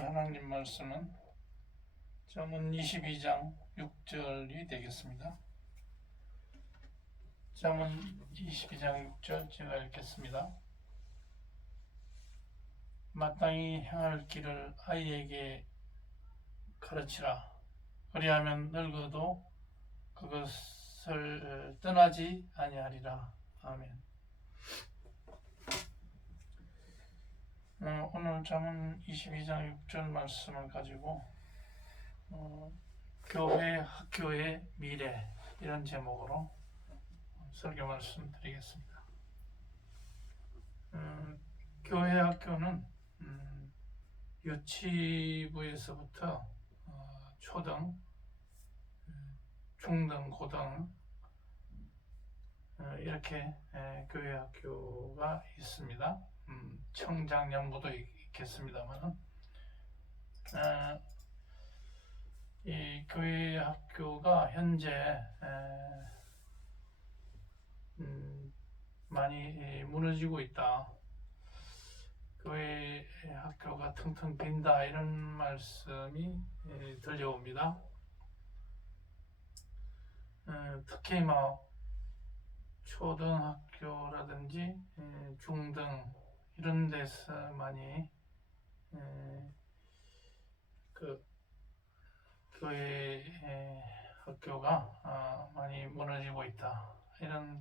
오늘 하나님 말씀은 잠언 22장 6절이 되겠습니다. 잠언 22장 6절 제가 읽겠습니다. 마땅히 행할 길을 아이에게 가르치라. 그리하면 늙어도 그것을 떠나지 아니하리라. 아멘. 오늘 잠언 22장 6절 말씀을 가지고 교회 학교의 미래 이런 제목으로 설교 말씀 드리겠습니다. 교회 학교는 유치부에서부터 초등, 중등, 고등 이렇게 교회 학교가 있습니다. 청장년부도 있겠습니다만 이 교회 학교가 현재 많이 무너지고 있다. 교회 학교가 텅텅 빈다 이런 말씀이 들려옵니다. 특히 초등학교라든지 중등 이런 데서 많이 교회 학교가 많이 무너지고 있다.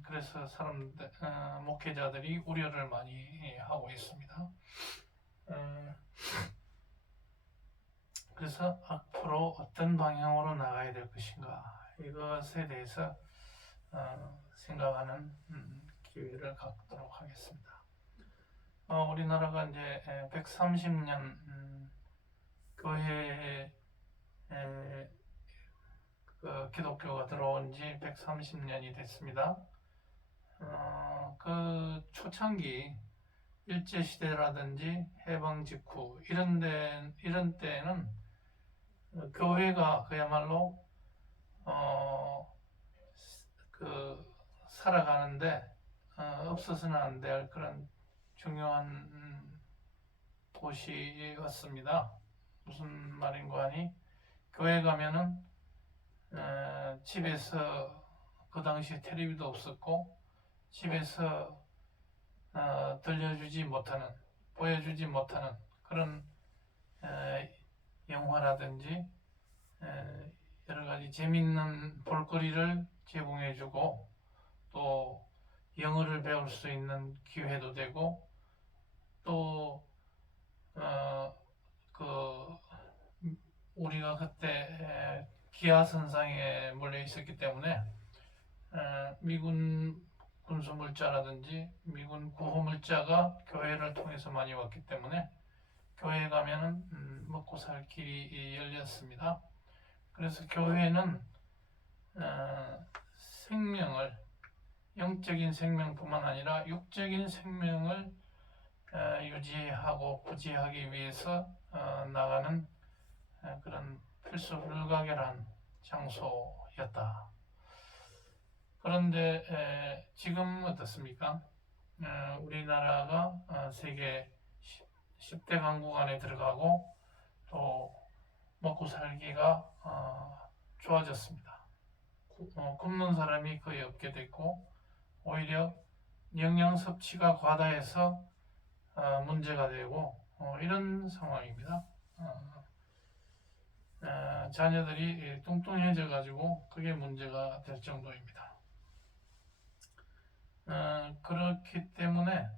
그래서 사람들 목회자들이 우려를 많이 하고 있습니다. 그래서 앞으로 어떤 방향으로 나가야 될 것인가 이것에 대해서 생각하는 기회를 갖도록 하겠습니다. 우리나라가 이제 130년 교회에 기독교가 들어온 지 130년이 됐습니다. 그 초창기 일제시대라든지 해방 직후 이런 때는 교회가 그야말로 살아가는데 없어서는 안 될 그런 중요한 곳이었습니다. 무슨 말인가 하니 교회 가면은 집에서 그 당시에 텔레비도 없었고 집에서 들려주지 못하는 보여주지 못하는 그런 영화라든지 여러가지 재밌는 볼거리를 제공해주고 또 영어를 배울 수 있는 기회도 되고 또 우리가 그때 기아선상에 몰려 있었기 때문에 미군 군수물자라든지 미군 구호물자가 교회를 통해서 많이 왔기 때문에 교회에 가면은 먹고 살 길이 열렸습니다. 그래서 교회는 생명을 영적인 생명뿐만 아니라 육적인 생명을 유지하고 부지하기 위해서 나가는 그런 필수 불가결한 장소였다. 그런데 지금 어떻습니까? 우리나라가 세계 10대 강국 안에 들어가고 또 먹고 살기가 좋아졌습니다. 굶는 사람이 거의 없게 됐고 오히려 영양 섭취가 과다해서 문제가 되고 이런 상황입니다. 자녀들이 뚱뚱해져 가지고 그게 문제가 될 정도입니다. 그렇기 때문에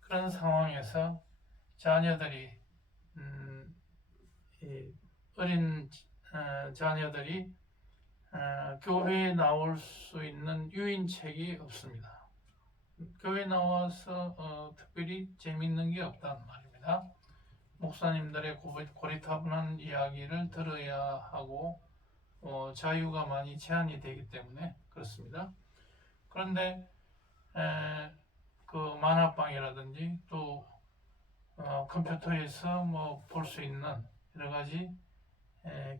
그런 상황에서 자녀들이 어린 자녀들이 교회에 나올 수 있는 유인책이 없습니다. 교회에 나와서 특별히 재밌는 게 없다는 말입니다. 목사님들의 고리타분한 이야기를 들어야 하고 자유가 많이 제한이 되기 때문에 그렇습니다. 그런데 그 만화방이라든지 또 컴퓨터에서 볼 수 있는 여러 가지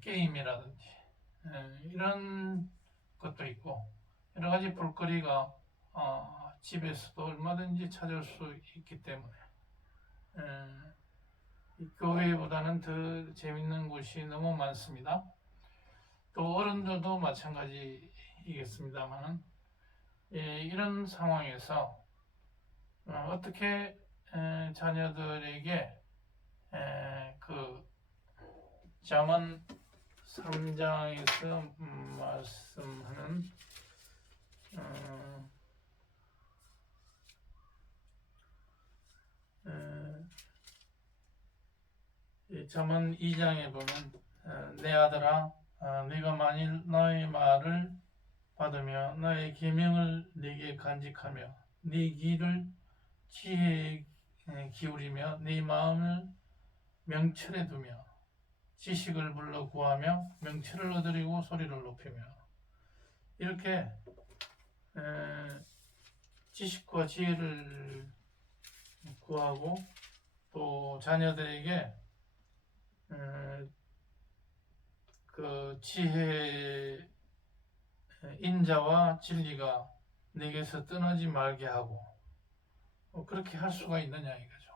게임이라든지 이런 것도 있고 여러 가지 볼거리가 집에서도 얼마든지 찾을 수 있기 때문에 교회보다는 더 재밌는 곳이 너무 많습니다. 또 어른들도 마찬가지이겠습니다만, 이런 상황에서 어떻게 자녀들에게 그 잠언 3장에서 말씀하는 잠언 2장에 보면 내 아들아, 네가 만일 너의 말을 받으며 너의 계명을 네게 간직하며 네 귀를 지혜에 기울이며 네 마음을 명철에 두며 지식을 불러 구하며 명철을 얻으리고 소리를 높이며, 이렇게 지식과 지혜를 구하고 또 자녀들에게 그 지혜, 인자와 진리가 내게서 떠나지 말게 하고, 그렇게 할 수가 있느냐 이거죠.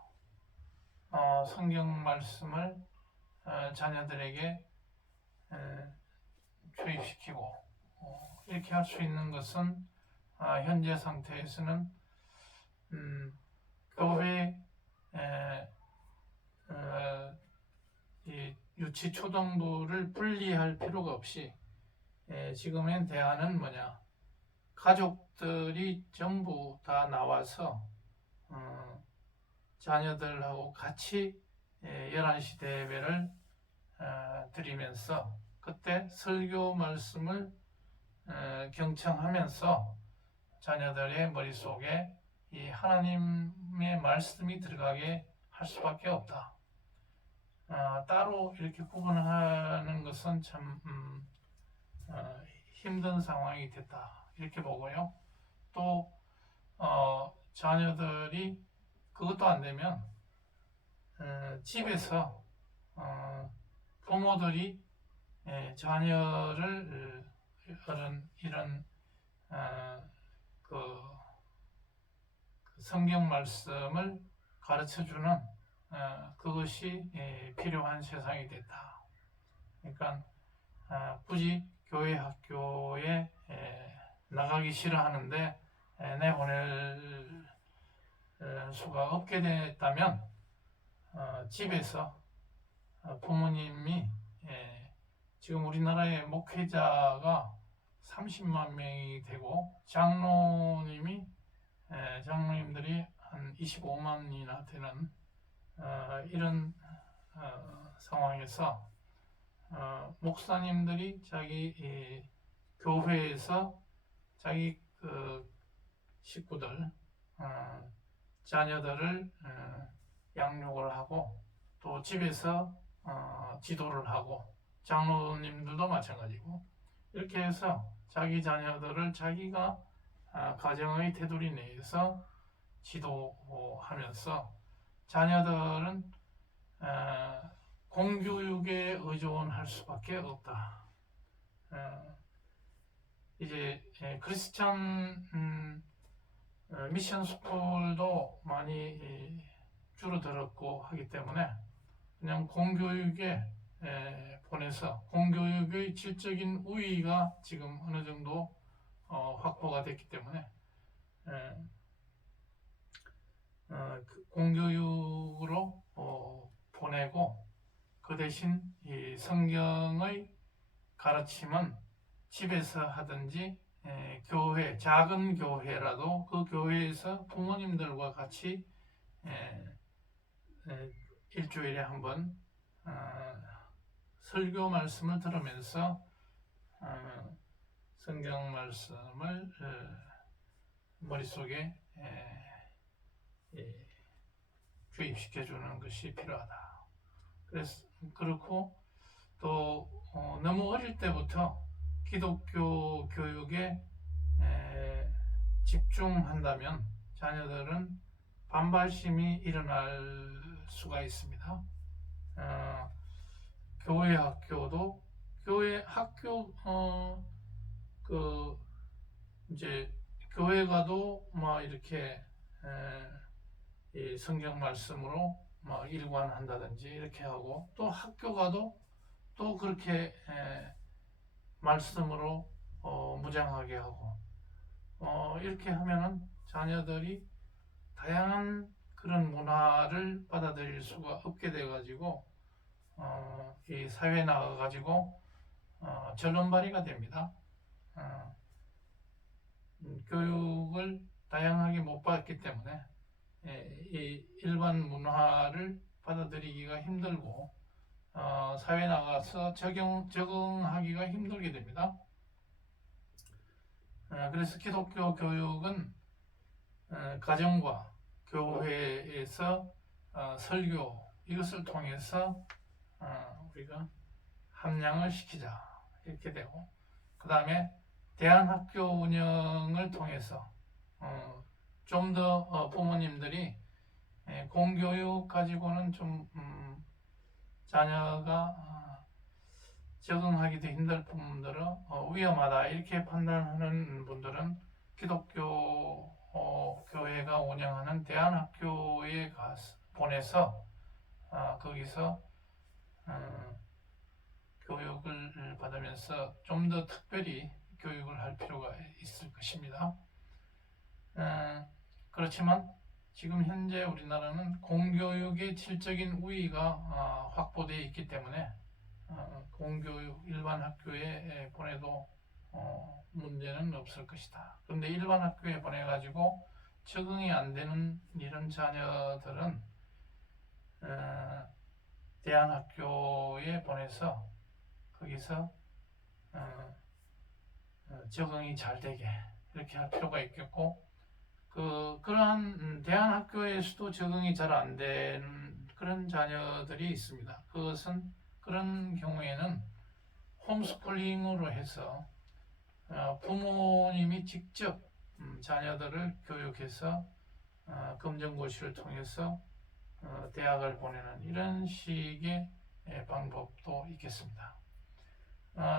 성경 말씀을 자녀들에게 주입시키고 이렇게 할 수 있는 것은 현재 상태에서는 교회 이 유치 초등부를 분리할 필요가 없이 지금의 대안은 뭐냐, 가족들이 전부 다 나와서 자녀들하고 같이 11시 대회를 드리면서 그때 설교 말씀을 경청하면서 자녀들의 머릿속에 이 하나님의 말씀이 들어가게 할 수밖에 없다. 따로 이렇게 구분하는 것은 참 힘든 상황이 됐다 이렇게 보고요. 또 자녀들이 그것도 안 되면 집에서 부모들이 자녀를 이런 그 성경 말씀을 가르쳐주는 그것이 필요한 세상이 됐다. 그러니까 굳이 교회 학교에 나가기 싫어하는데 내보낼 수가 없게 됐다면 집에서 부모님이 지금 우리나라의 목회자가 30만 명이 되고 장로님들이 한 25만이나 되는 이런 상황에서 목사님들이 자기 교회에서 자기 그 식구들, 자녀들을 양육을 하고 또 집에서 지도를 하고, 장로님들도 마찬가지고, 이렇게 해서 자기 자녀들을 자기가 가정의 테두리 내에서 지도하면서 자녀들은 공교육에 의존할 수밖에 없다. 이제 크리스찬 미션 스쿨도 많이 줄어들었고 하기 때문에 그냥 공교육에 보내서 공교육의 질적인 우위가 지금 어느 정도 확보가 됐기 때문에 그 공교육으로 보내고, 그 대신 이 성경의 가르침은 집에서 하든지 교회, 작은 교회라도 그 교회에서 부모님들과 같이 일주일에 한 번 설교 말씀을 들으면서 성경 말씀을 머릿속에 주입시켜주는 것이 필요하다. 그렇고 또 너무 어릴 때부터 기독교 교육에 집중한다면 자녀들은 반발심이 일어날 수가 있습니다. 교회 학교도 교회 학교 이제 교회 가도 막 이렇게 이 성경 말씀으로 뭐 일관한다든지 이렇게 하고, 또 학교 가도 또 그렇게 말씀으로 무장하게 하고, 이렇게 하면은 자녀들이 다양한 그런 문화를 받아들일 수가 없게 돼가지고 이 사회에 나가가지고 절름발이가 됩니다. 교육을 다양하게 못 받기 때문에 이 일반 문화를 받아들이기가 힘들고 사회에 나가서 적응하기가 힘들게 됩니다. 그래서 기독교 교육은 가정과 교회에서 설교 이것을 통해서 우리가 함양을 시키자 이렇게 되고, 그 다음에 대안학교 운영을 통해서 좀 더 부모님들이 공교육 가지고는 좀 자녀가 적응하기도 힘들 분들은 위험하다 이렇게 판단하는 분들은 기독교 교회가 운영하는 대안학교에 보내서 거기서 교육을 받으면서 좀 더 특별히 교육을 할 필요가 있을 것입니다. 그렇지만 지금 현재 우리나라는 공교육의 질적인 우위가 확보되어 있기 때문에 공교육 일반 학교에 보내도 문제는 없을 것이다. 그런데 일반 학교에 보내가지고 적응이 안 되는 이런 자녀들은 대안학교에 보내서 거기서 적응이 잘 되게 이렇게 할 필요가 있겠고, 그러한 대안학교에서도 적응이 잘 안 되는 그런 자녀들이 있습니다. 그것은 그런 경우에는 홈스쿨링으로 해서 부모님이 직접 자녀들을 교육해서 검정고시를 통해서 대학을 보내는 이런 식의 방법도 있겠습니다.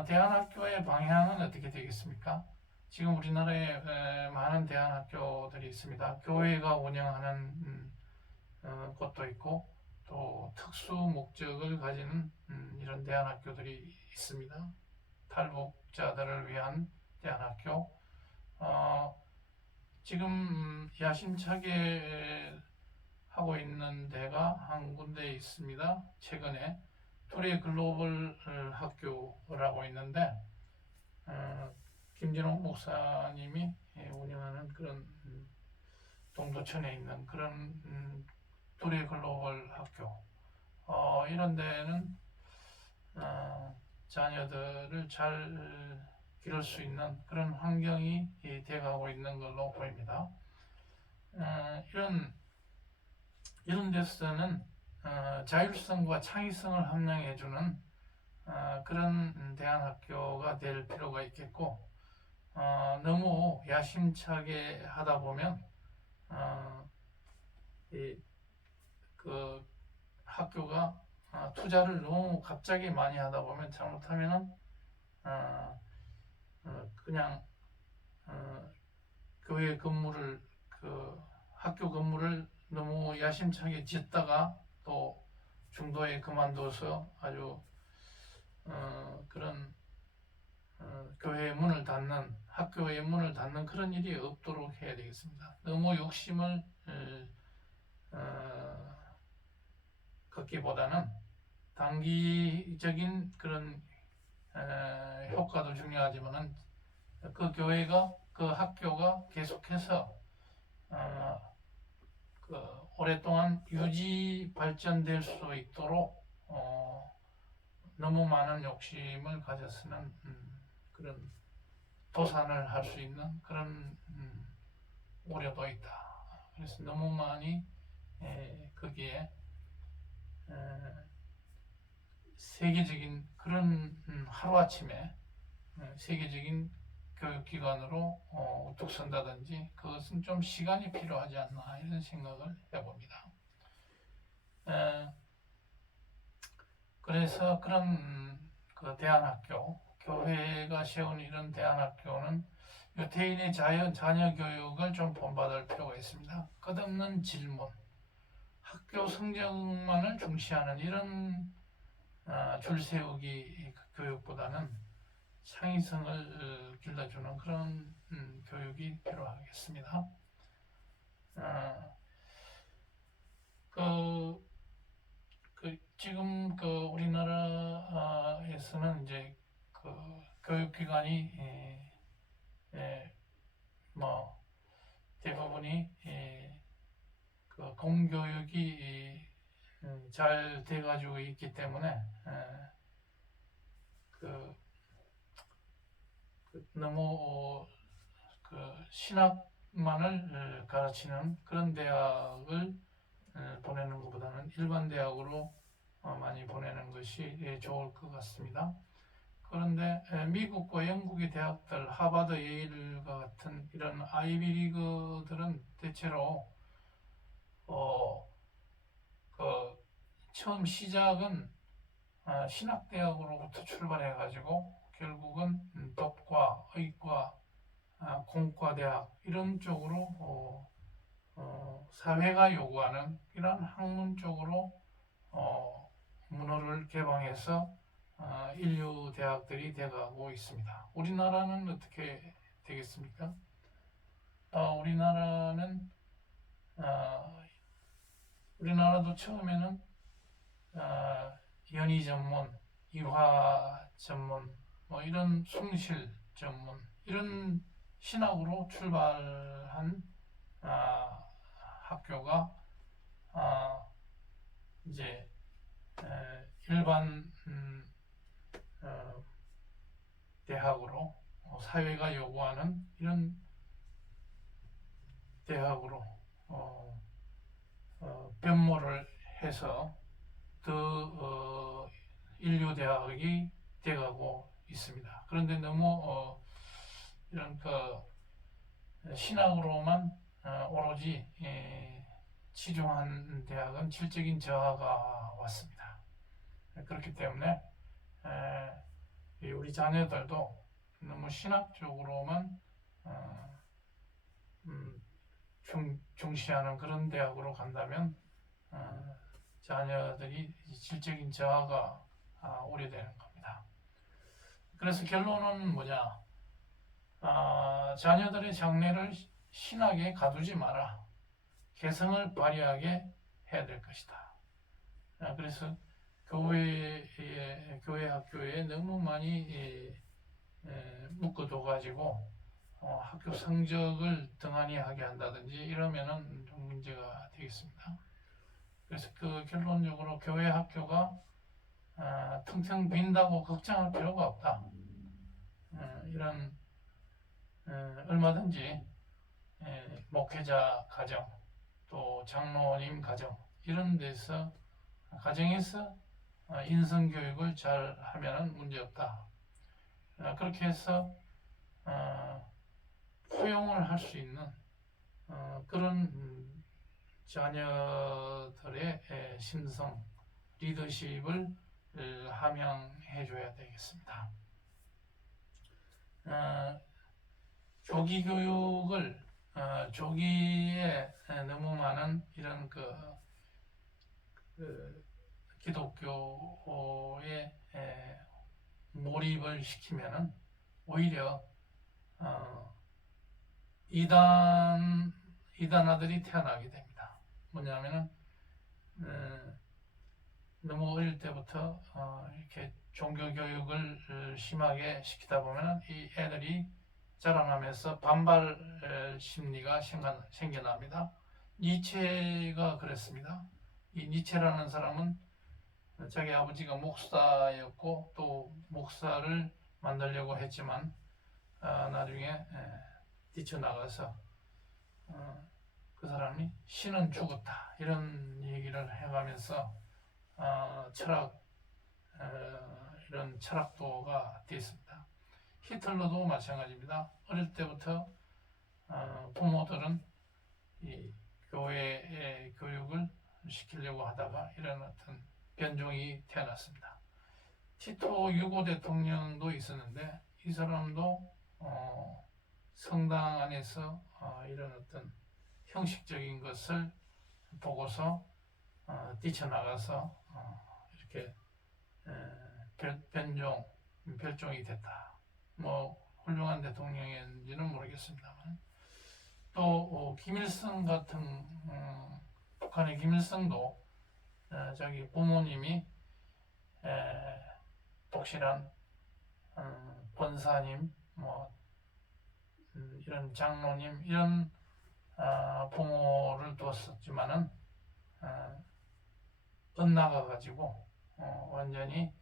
대안학교의 방향은 어떻게 되겠습니까? 지금 우리나라에 많은 대안학교들이 있습니다. 교회가 운영하는 곳도 있고, 또 특수 목적을 가지는 이런 대안학교들이 있습니다. 탈북자들을 위한 대안학교. 지금 야심차게 하고 있는 데가 한 군데 있습니다. 최근에 투레 글로벌 학교라고 있는데 김진옥 목사님이 운영하는 그런 동두천에 있는 그런 투레 글로벌 학교, 이런 데는 자녀들을 잘 기를 수 있는 그런 환경이 되어가고 있는 걸로 보입니다. 이런 데서는 자율성과 창의성을 함양해주는 그런 대안학교가 될 필요가 있겠고, 너무 야심차게 하다 보면 그 학교가 투자를 너무 갑자기 많이 하다 보면 잘못하면은 그냥 교회 건물을 학교 건물을 너무 야심차게 짓다가 또 중도에 그만둬서 아주 그런 교회의 문을 닫는, 학교의 문을 닫는 그런 일이 없도록 해야 되겠습니다. 너무 욕심을 걷기보다는 단기적인 그런 효과도 중요하지만은 그 교회가, 그 학교가 계속해서 오랫동안 유지 발전될 수 있도록 너무 많은 욕심을 가져서는 그런 도산을 할 수 있는 그런 우려도 있다. 그래서 너무 많이 거기에 세계적인 그런 하루아침에 세계적인 교육기관으로 우뚝 선다든지 그것은 좀 시간이 필요하지 않나 이런 생각을 해봅니다. 그래서 그런 그 대안학교, 교회가 세운 이런 대안학교는 유태인의 자녀 교육을 좀 본받을 필요가 있습니다. 끝없는 질문, 학교 성적만을 중시하는 이런 줄세우기 교육보다는 창의성을 길러주는 그런 교육이 필요하겠습니다. 지금 우리나라에서는 이제 교육기관이 뭐 대부분이 공교육이 잘 돼가지고 있기 때문에 너무 신학만을 가르치는 그런 대학을 보내는 것보다는 일반 대학으로 많이 보내는 것이 좋을 것 같습니다. 그런데 미국과 영국의 대학들, 하버드, 예일과 같은 이런 아이비리그들은 대체로 처음 시작은 신학대학으로부터 출발해가지고 결국은 법과, 의과, 공과대학 이런 쪽으로 사회가 요구하는 이런 학문 쪽으로 문호를 개방해서 인류 대학들이 돼가고 있습니다. 우리나라는 어떻게 되겠습니까? 우리나라도 처음에는 연희 전문, 이화 전문, 뭐 이런 숭실 전문 이런 신학으로 출발한 학교가 이제 일반 대학으로 사회가 요구하는 이런 대학으로 변모를 해서 더 인류 대학이 돼가고 있습니다. 그런데 너무 이런 신학으로만 오로지 치중한 대학은 질적인 저하가 왔습니다. 그렇기 때문에 우리 자녀들도 너무 신학 쪽으로만 중시하는 그런 대학으로 간다면 자녀들이 질적인 저하가 우려되는 겁니다. 그래서 결론은 뭐냐? 자녀들의 장래를 신학에 가두지 마라. 개성을 발휘하게 해야 될 것이다. 그래서 교회 학교에 너무 많이 묶어둬가지고 학교 성적을 등한히 하게 한다든지 이러면은 좀 문제가 되겠습니다. 그래서 결론적으로 교회 학교가 텅텅 빈다고 걱정할 필요가 없다. 이런 얼마든지 목회자 가정 또 장로님 가정 이런 데서 가정에서 인성교육을 잘 하면 문제없다. 그렇게 해서 포용을 할 수 있는 그런 자녀들의 심성, 리더십을 함양해 줘야 되겠습니다. 조기 교육을 조기에 너무 많은 이런 기독교에 몰입을 시키면은 오히려 이단아들이 태어나게 됩니다. 뭐냐면은 너무 어릴 때부터 이렇게 종교 교육을 심하게 시키다 보면 이 애들이 자라나면서 반발 심리가 생겨납니다. 니체가 그랬습니다. 이 니체라는 사람은 자기 아버지가 목사였고 또 목사를 만들려고 했지만 나중에 뛰쳐나가서 그 사람이 신은 죽었다 이런 얘기를 해가면서 이런 철학도가 되었습니다. 히틀러도 마찬가지입니다. 어릴 때부터 부모들은 이 교회의 교육을 시키려고 하다가 이런 어떤 변종이 태어났습니다. 티토 유고 대통령도 있었는데 이 사람도 성당 안에서 이런 어떤 형식적인 것을 보고서 뛰쳐나가서 이렇게 별종이 됐다. 뭐 훌륭한 대통령인지는 모르겠습니다만 또 김일성 같은 북한의 김일성도 자기 부모님이 독실한 권사님, 뭐 이런 장로님 이런 부모를 두었었지만은 엇나가가지고 완전히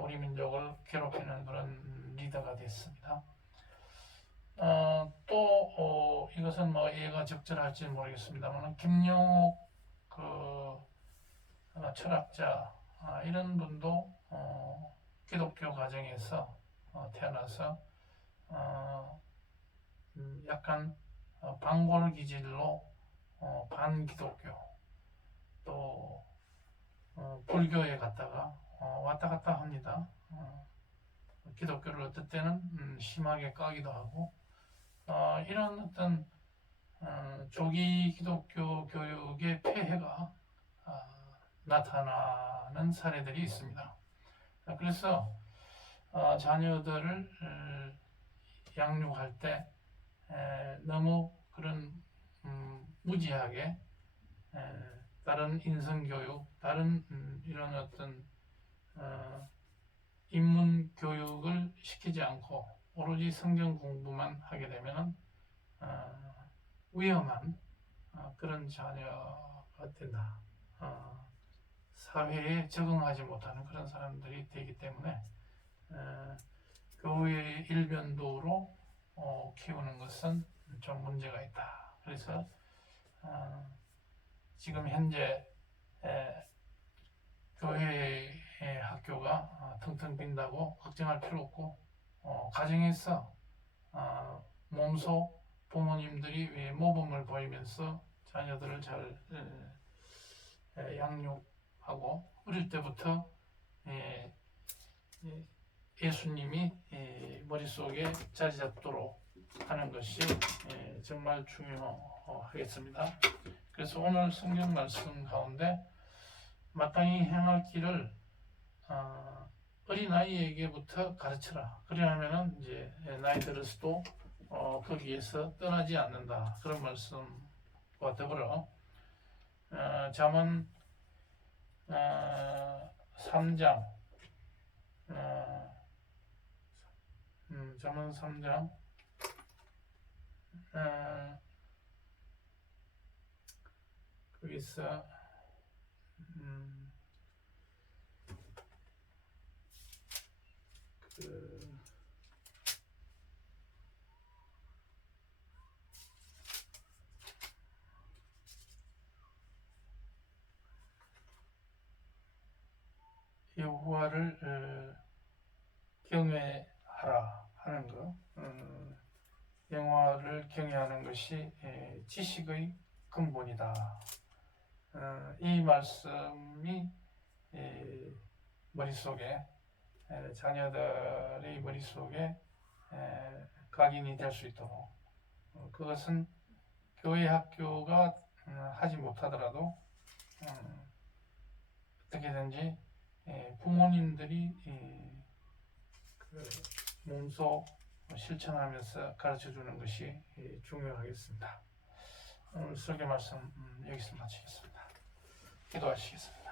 우리 민족을 괴롭히는 그런 리더가 됐습니다. 또 이것은 뭐 예가 적절할지 모르겠습니다만 김영옥 철학자 이런 분도 기독교 가정에서 태어나서 약간 반골 기질로 반기독교 또 불교에 갔다가 왔다 갔다 합니다. 기독교를 어떨 때는 심하게 까기도 하고 이런 어떤 조기 기독교 교육의 폐해가 나타나는 사례들이 있습니다. 그래서 자녀들을 양육할 때 너무 그런 무지하게 다른 인성교육, 다른 이런 어떤 인문 교육을 시키지 않고 오로지 성경 공부만 하게 되면 위험한 그런 자녀가 된다. 사회에 적응하지 못하는 그런 사람들이 되기 때문에 교회의 일변도로 키우는 것은 좀 문제가 있다. 그래서 지금 현재 교회의 학교가 텅텅 빈다고 걱정할 필요 없고 가정에서 몸소 부모님들이 모범을 보이면서 자녀들을 잘 양육하고 어릴 때부터 예수님이 머릿속에 자리 잡도록 하는 것이 정말 중요하겠습니다. 그래서 오늘 성경 말씀 가운데 마땅히 행할 길을 어린아이에게부터 가르쳐라. 그러하면은 이제 나이 들어서도 거기에서 떠나지 않는다. 그런 말씀과 더불어 잠언 3장 잠언 3장 거기서 여호와를 경외하라 하는 것, 여호와를 경외하는 것이 지식의 근본이다. 이 말씀이 머릿속에 자녀들의 머릿속에 각인이 될 수 있도록 그것은 교회 학교가 하지 못하더라도 어떻게든지 부모님들이 몸소 실천하면서 가르쳐주는 것이 중요하겠습니다. 오늘 설교 말씀 여기서 마치겠습니다. 기도하시겠습니다.